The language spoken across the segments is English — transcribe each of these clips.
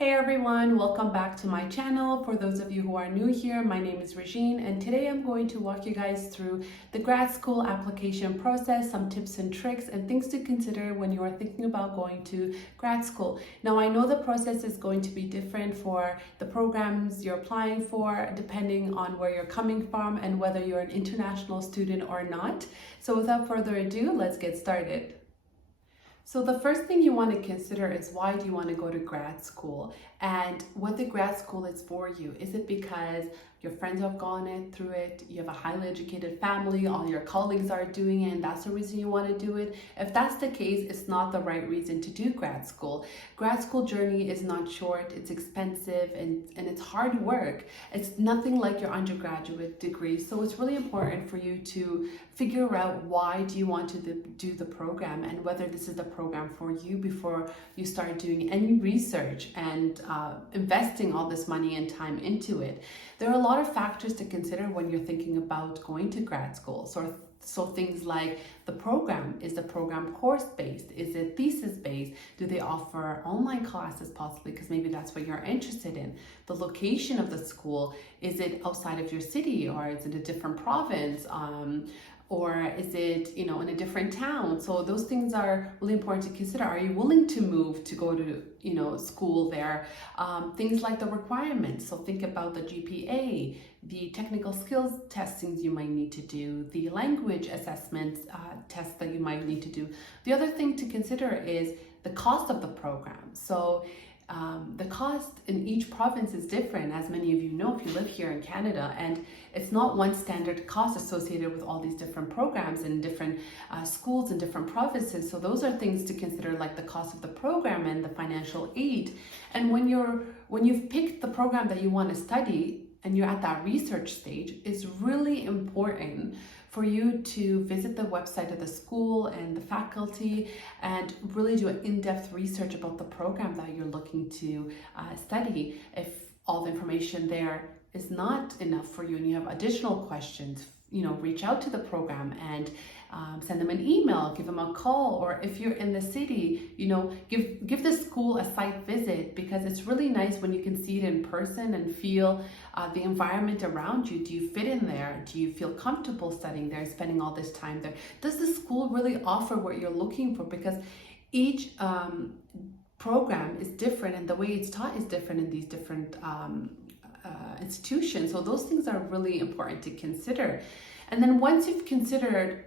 Hey everyone, welcome back to my channel. For those of you who are new here, my name is Regine and today I'm going to walk you guys through the grad school application process, some tips and tricks and things to consider when you are thinking about going to grad school. Now I know the process is going to be different for the programs you're applying for depending on where you're coming from and whether you're an international student or not. So without further ado, let's get started. So the first thing you want to consider is why do you want to go to grad school and what the grad school is for you. Is it because your friends have gone through it, you have a highly educated family, all your colleagues are doing it and that's the reason you want to do it? If that's the case, it's not the right reason to do grad school. Grad school journey is not short, it's expensive and it's hard work. It's nothing like your undergraduate degree. So it's really important for you to figure out why do you want to do the program and whether this is the program for you before you start doing any research and investing all this money and time into it. There are a lot of factors to consider when you're thinking about going to grad school. So things like the program, is the program course-based? Is it thesis-based? Do they offer online classes possibly? Because maybe that's what you're interested in. The location of the school, is it outside of your city or is it a different province? Or is it, in a different town? So those things are really important to consider. Are you willing to move to go to, school there? Things like the requirements. So think about the GPA, the technical skills testings you might need to do, the language assessments tests that you might need to do. The other thing to consider is the cost of the program. So the cost in each province is different, as many of you know if you live here in Canada, and it's not one standard cost associated with all these different programs in different schools in different provinces. So those are things to consider, like the cost of the program and the financial aid. And when you've picked the program that you want to study and you're at that research stage, it's really important for you to visit the website of the school and the faculty and really do an in-depth research about the program that you're looking to study. If all the information there is not enough for you and you have additional questions, reach out to the program and send them an email, give them a call, or if you're in the city, give the school a site visit, because it's really nice when you can see it in person and feel the environment around you. Do you fit in there? Do you feel comfortable studying there, spending all this time there? Does the school really offer what you're looking for? Because each program is different and the way it's taught is different in these different institutions. So those things are really important to consider. And then once you've considered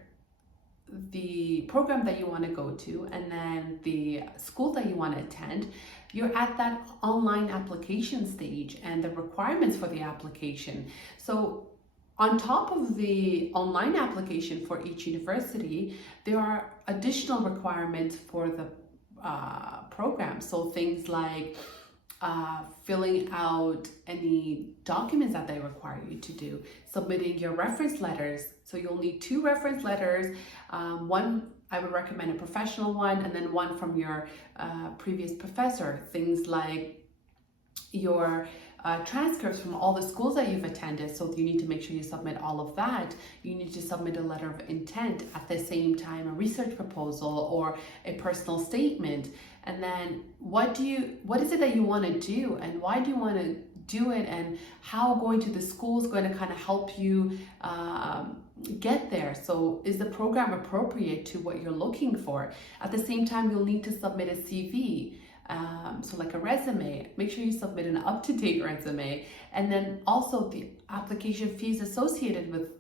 the program that you want to go to and then the school that you want to attend, you're at that online application stage and the requirements for the application. So on top of the online application for each university, there are additional requirements for the program. So things like filling out any documents that they require you to do, submitting your reference letters. So you'll need 2 reference letters. One, I would recommend a professional one, and then one from your previous professor. Things like your transcripts from all the schools that you've attended. So you need to make sure you submit all of that. You need to submit a letter of intent at the same time, a research proposal or a personal statement. And then what is it that you want to do and why do you want to do it, and how going to the school is going to kind of help you get there. So is the program appropriate to what you're looking for? At the same time, you'll need to submit a CV. So like a resume, make sure you submit an up-to-date resume, and then also the application fees associated with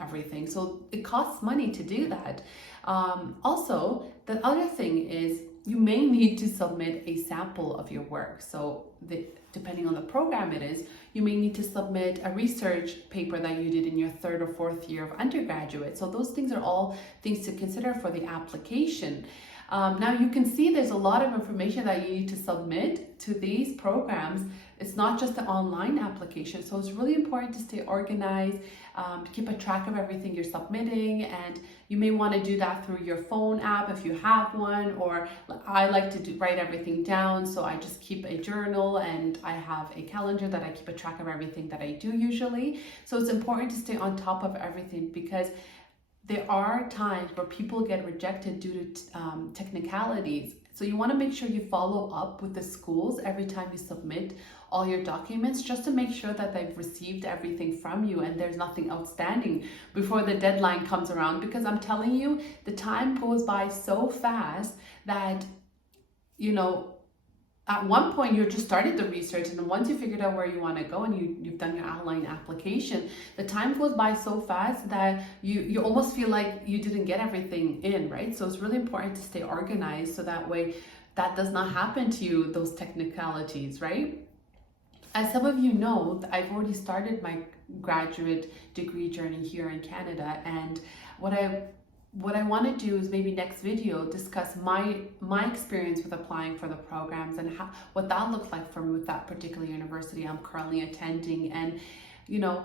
everything. So it costs money to do that. Also, the other thing is you may need to submit a sample of your work. So depending on the program it is, you may need to submit a research paper that you did in your 3rd or 4th year of undergraduate. So those things are all things to consider for the application. Now you can see there's a lot of information that you need to submit to these programs. It's not just the online application. So it's really important to stay organized, to keep a track of everything you're submitting. And you may want to do that through your phone app if you have one, or I like to write everything down. So I just keep a journal and I have a calendar that I keep a track of everything that I do usually. So it's important to stay on top of everything, because there are times where people get rejected due to technicalities. So you want to make sure you follow up with the schools every time you submit all your documents, just to make sure that they've received everything from you and there's nothing outstanding before the deadline comes around. Because I'm telling you, the time goes by so fast that, you know, at one point you're just started the research, and once you figured out where you want to go and you've done your outline application, the time goes by so fast that you almost feel like you didn't get everything in, right? So it's really important to stay organized, so that way that does not happen to you, those technicalities, right? As some of you know, I've already started my graduate degree journey here in Canada, and what I want to do is maybe next video discuss my experience with applying for the programs and what that looked like for me with that particular university I'm currently attending, and you know,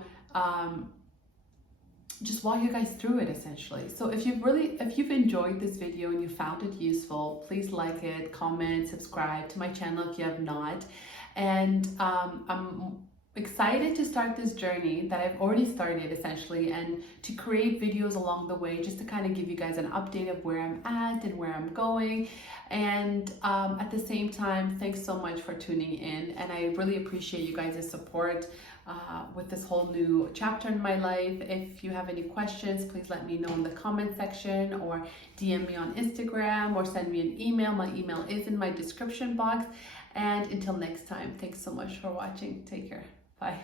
just walk you guys through it essentially. So if you've enjoyed this video and you found it useful, please like it, comment, subscribe to my channel if you have not. And I'm excited to start this journey that I've already started essentially, and to create videos along the way just to kind of give you guys an update of where I'm at and where I'm going. And at the same time, thanks so much for tuning in, and I really appreciate you guys' support with this whole new chapter in my life. If you have any questions, please let me know in the comment section, or DM me on Instagram, or send me an email. My email is in my description box. And until next time, thanks so much for watching. Take care. Bye.